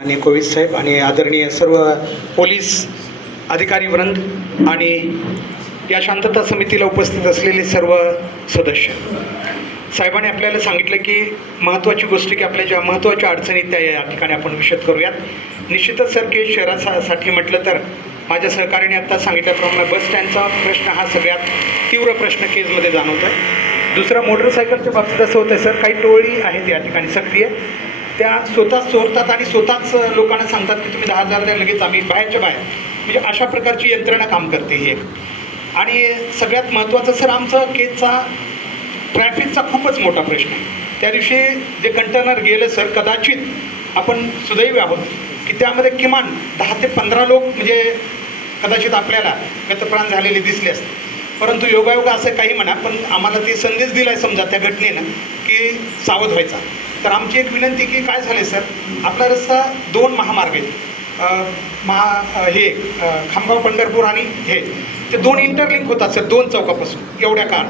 आणि कोविद साहेब आणि आदरणीय सर्व पोलीस अधिकारी वृंद आणि या शांतता समितीला उपस्थित असलेले सर्व सदस्य. साहेबांनी आपल्याला सांगितलं की महत्त्वाची गोष्ट की आपल्या ज्या महत्त्वाच्या अडचणी त्या या ठिकाणी आपण विषद करूयात. निश्चितच सर केस शहरासाठी म्हटलं तर माझ्या सहकार्याने आत्ता सांगितल्याप्रमाणे बस स्टँडचा प्रश्न हा सगळ्यात तीव्र प्रश्न केसमध्ये जाणवतो आहे दुसरा मोटरसायकलच्या बाबतीत असं होतं सर काही टोळी आहेत या ठिकाणी सक्रिय. त्या स्वतः चोरतात आणि स्वतःच लोकांना सांगतात की तुम्ही दहा हजार द्या लगेच आम्ही बाहेरच्या बाहेर. म्हणजे अशा प्रकारची यंत्रणा काम करते ही आणि सगळ्यात महत्त्वाचं सर आमचं केसचा ट्रॅफिकचा खूपच मोठा प्रश्न आहे. त्या दिवशी जे कंटेनर गेलं सर कदाचित आपण सुदैवी आहोत की त्यामध्ये किमान दहा ते पंधरा लोक म्हणजे कदाचित आपल्याला गतप्राण झालेले दिसले असते. परंतु योगायोग असं काही म्हणा पण आम्हाला ती संदेश दिला आहे समजा त्या घटनेनं की सावध व्हायचा. तर आमची एक विनंती की काय झालं सर? आपला रस्ता दोन महामार्ग आहेत. महा हे खामगाव पंढरपूर आणि हे. ते दोन इंटरलिंक होतात सर दोन चौकापासून एवढ्या काळ.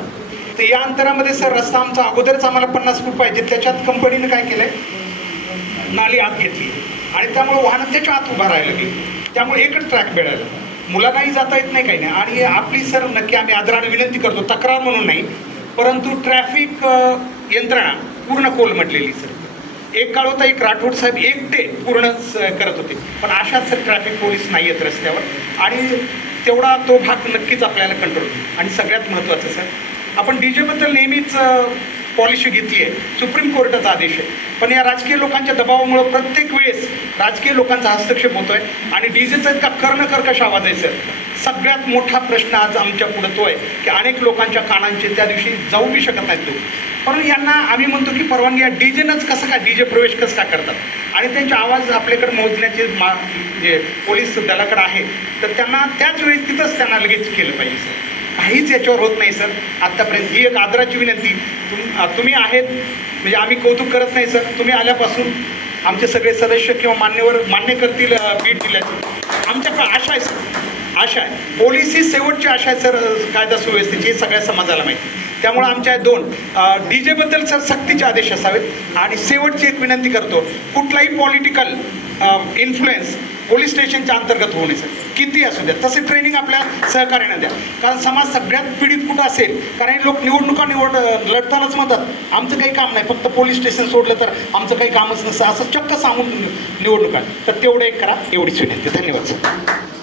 तर या अंतरामध्ये सर रस्ता आमचा अगोदरच आम्हाला पन्नास फूट पाहिजे. त्याच्यात कंपनीनं काय केलं आहे नाली आत घेतली. आणि त्यामुळे वाहनं त्याच्या आत उभा राहायला की त्यामुळे एकच ट्रॅक मिळाला मुलांनाही जाता येत नाही काही नाही. आणि आपली सर नक्की आम्ही आदराने विनंती करतो तक्रार म्हणून नाही परंतु ट्रॅफिक यंत्रणा पूर्ण कोलमडलेली सर. एक काळ होता एक राठोड साहेब एकटे पूर्ण करत होते. पण अशाच सर ट्रॅफिक पोलीस नाही आहेत रस्त्यावर. आणि तेवढा तो भाग नक्कीच आपल्याला कंट्रोल आणि सगळ्यात महत्त्वाचं सर आपण डी जेबद्दल नेहमीच पॉलिसी घेतली आहे. सुप्रीम कोर्टाचा आदेश आहे. पण या राजकीय लोकांच्या दबावामुळं प्रत्येक वेळेस राजकीय लोकांचा हस्तक्षेप होतो आहे आणि डी जेचा इतका कर्णकर्कश आवाज आहे सर. सगळ्यात मोठा प्रश्न आज आमच्या पुढं तो आहे की अनेक लोकांच्या कानांचे त्या दिवशी जाऊ बी शकत नाहीत लोक. परंतु यांना आम्ही म्हणतो की परवानगी या डीजेनंच कसं काय डी जे प्रवेश कसं काय करतात? आणि त्यांचे आवाज आपल्याकडे मोजण्याचे मा जे पोलीस दलाकडे आहे तर त्यांना त्याच वेळेस तिथंच त्यांना लगेच केलं पाहिजे सर. काहीच याच्यावर होत नाही सर. आत्तापर्यंत ही एक आदराची विनंती. तुम तुम्ही आहेत म्हणजे आम्ही कौतुक करत नाही सर. तुम्ही आल्यापासून आमचे सगळे सदस्य किंवा मान्यवर मान्य करतील भेट बीड जिल्ह्याचे आमच्याकडे आशा आहे सर. आशा आहे. पोलीस ही शेवटची आशा आहे सर कायदा सुव्यवस्थेची सगळ्या समाजाला माहिती. त्यामुळं आमच्या दोन डी जेबद्दल सर सक्तीचे आदेश असावेत. आणि शेवटची एक विनंती करतो कुठलाही पॉलिटिकल इन्फ्लुएन्स पोलीस स्टेशनच्या अंतर्गत होऊ नये सर. किती असू द्या तसे ट्रेनिंग आपल्या सहकार्यानं द्या. कारण समाज सगळ्यात पीडित कुठं असेल? कारण हे लोक निवडणुका निवड लढतानाच म्हणतात आमचं काही काम नाही फक्त पोलीस स्टेशन सोडलं तर आमचं काही कामच नसतं. असं चक्क सांगून निवडणुका तर तेवढं एक करा एवढीच विनंती. धन्यवाद सर.